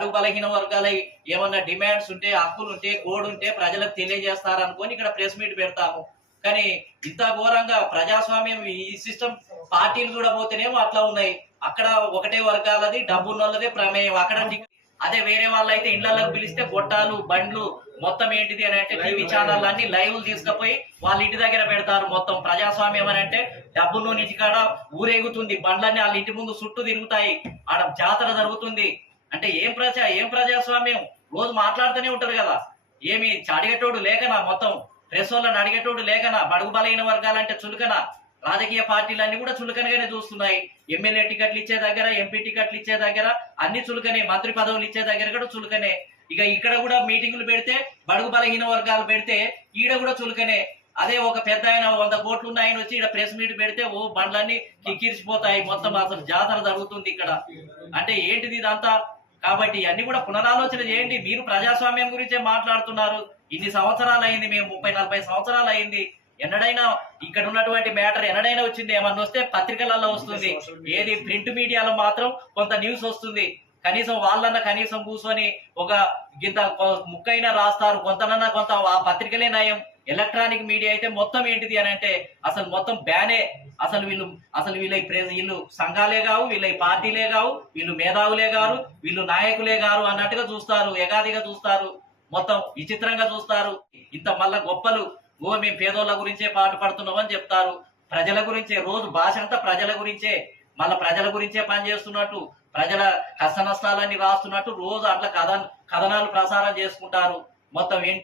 అడుగు బలహీన వర్గాల ఏమన్నా డిమాండ్స్ ఉంటే, హక్కులు ఉంటే, కోడ్ ఉంటే ప్రజలకు తెలియజేస్తారనుకొని ఇక్కడ ప్రెస్ మీట్ పెడతాము. కానీ ఇంత ఘోరంగా ప్రజాస్వామ్యం ఈ సిస్టమ్ పార్టీలు చూడబోతేనేమో అట్లా ఉన్నాయి. అక్కడ ఒకటే వర్గాలది డబ్బున్నోళ్ళదే ప్రమేయం. అక్కడ అదే వేరే వాళ్ళు అయితే ఇళ్లలోకి పిలిస్తే గొట్టాలు బండ్లు మొత్తం ఏంటిది అని అంటే టీవీ ఛానల్ అన్ని లైవ్లు తీసుకుపోయి వాళ్ళ ఇంటి దగ్గర పెడతారు. మొత్తం ప్రజాస్వామ్యం అని అంటే డబ్బును నిజకాడ ఊరేగుతుంది, బండ్లన్నీ వాళ్ళ ఇంటి ముందు చుట్టూ తిరుగుతాయి, ఆడ జాతర జరుగుతుంది. అంటే ఏం ప్రజాస్వామ్యం? రోజు మాట్లాడుతూనే ఉంటారు కదా. ఏమి అడిగేటోడు లేకనా? మొత్తం ప్రెస్ వాళ్ళని అడిగేటోడు లేకనా? బడుగు బలైన వర్గాలంటే చులకనా? రాజకీయ పార్టీలన్నీ కూడా చులకనగానే చూస్తున్నాయి. ఎమ్మెల్యే టికెట్లు ఇచ్చే దగ్గర, ఎంపీ టికెట్లు ఇచ్చే దగ్గర అన్ని చులకనే, మంత్రి పదవులు ఇచ్చే దగ్గర కూడా చులకనే. ఇక ఇక్కడ కూడా మీటింగులు పెడితే బడుగు బలహీన వర్గాలు పెడితే ఈడ కూడా చులకనే. అదే ఒక పెద్ద ఆయన 100 కోట్లు ఉన్న ఆయన వచ్చి ఇక్కడ ప్రెస్ మీట్ పెడితే ఓ బండ్లన్నీ కిక్కిరిసిపోతాయి, మొత్తం అసలు జాతర జరుగుతుంది ఇక్కడ. అంటే ఏంటిది ఇదంతా? కాబట్టి అన్ని కూడా పునరాలోచన చేయండి. మీరు ప్రజాస్వామ్యం గురించే మాట్లాడుతున్నారు. ఇన్ని సంవత్సరాలు అయింది, మేము 30-40 సంవత్సరాలు అయింది. ఎన్నడైనా ఇక్కడ ఉన్నటువంటి మ్యాటర్ ఎన్నడైనా వచ్చింది? ఏమన్నా వస్తే పత్రికలలో వస్తుంది, ఏది ప్రింట్ మీడియాలో మాత్రం కొంత న్యూస్ వస్తుంది. కనీసం వాళ్ళన్నా కనీసం కూర్చొని ఒక గింత ముక్కైనా రాస్తారు, కొంతనన్నా కొంత ఆ పత్రికలే నయం. ఎలక్ట్రానిక్ మీడియా అయితే మొత్తం ఏంటిది అని అంటే అసలు మొత్తం బ్యానే. అసలు వీళ్ళు సంఘాలే కావు, వీళ్ళ పార్టీలే కావు, వీళ్ళు మేధావులే గారు, వీళ్ళు నాయకులే గారు అన్నట్టుగా చూస్తారు, ఎగాదిగా చూస్తారు, మొత్తం విచిత్రంగా చూస్తారు. ఇంత మళ్ళా గొప్పలు మేము పేదోళ్ళ గురించే పాటు పడుతున్నాం అని చెప్తారు. ప్రజల గురించే రోజు భాష అంతా ప్రజల గురించే, మళ్ళా ప్రజల గురించే పనిచేస్తున్నట్టు, ప్రజల కష్ట నష్టాలన్నీ రాస్తున్నట్టు రోజు అట్లా కథనాలు ప్రసారం చేసుకుంటారు. మొత్తం ఏంటి